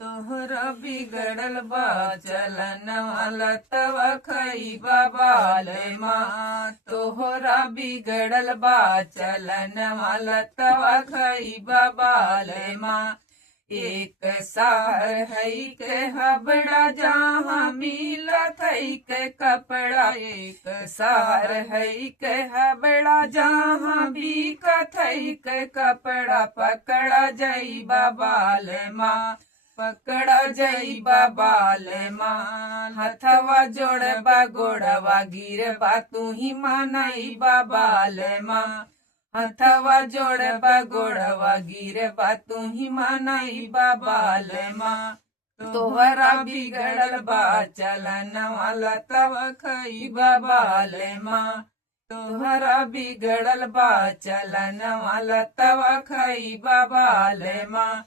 तोहरा बिगड़ल बा चलन वाला तवा खइबा बाले माँ। तोहरा बिगड़ल बा चलन वाला तवा खइबा बाले माँ। एक सार है के हबड़ा जहाँ मिलत है के कपड़ा। एक सार है के हबड़ा जहाँ बिकत है के कपड़ा। पकड़ा जाइबा बाले माँ, पकड़ा जाइबा बाले माँ। हथवा जोड़बा गोड़वा गिरबा तू ही मानइबा बाले माँ। हथवा जोड़बा गोड़वा गिरबा तू ही मानइबा बाले माँ। तोहरा बिगड़ल बा चलन वाला तवा खइबा बाले माँ। तोहरा बिगड़ल बा चलन वाला तवा खइबा बाले माँ।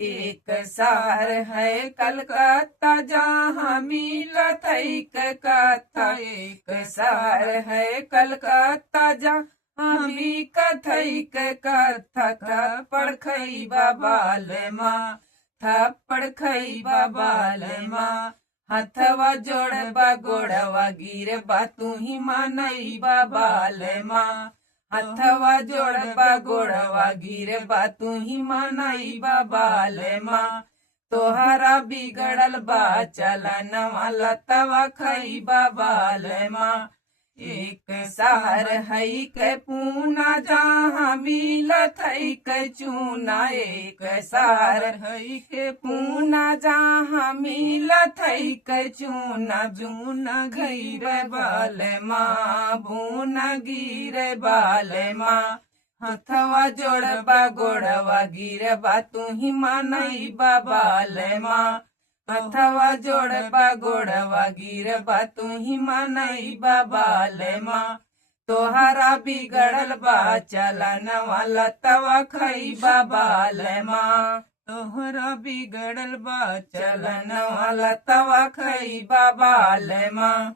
एक सार है कलकत्ता जहाँ मिलत है के कथा। एक सार है कलकत्ता जहाँ बिकत है के कथा। थप्पड़ खइबा बाले माँ, थप्पड़ खइबा बाले माँ। हथवा जोड़बा गोड़वा गिरबा तू ही मानइबा बाले माँ। हथवा जोड़बा गोड़वा गिरबा तू ही मानइबा बाले माँ। तोहरा बिगड़ल बा चलन वाला तवा खइबा बाले माँ। एक सार है के पूना जहाँ मिलत है के चूना। एक सार है के पूना जहाँ मिलत है के चूना। जूना गिरे बाले माँ, भूना गिरे बाले माँ। हथवा जोड़बा गोड़वा गिरबा तू ही मानइबा बाले माँ। हथवा जोड़बा गोड़वा गिरबा तू ही मानइबा बाले माँ। तोहरा बिगड़ल बा चलन वाला तवा खइबा बाले माँ। तोहरा बिगड़ल बा चलन वाला तवा खइबा बाले माँ।